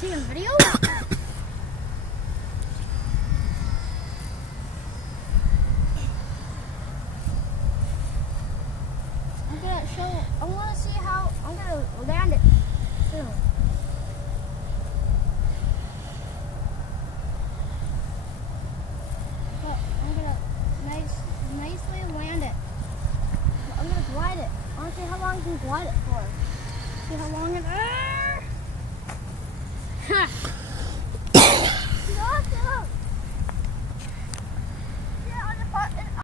taking a video? I want to see how I'm going to land it soon. But I'm going to nicely land it. I'm going to glide it. I want to see how long I can glide it for. See how long it is.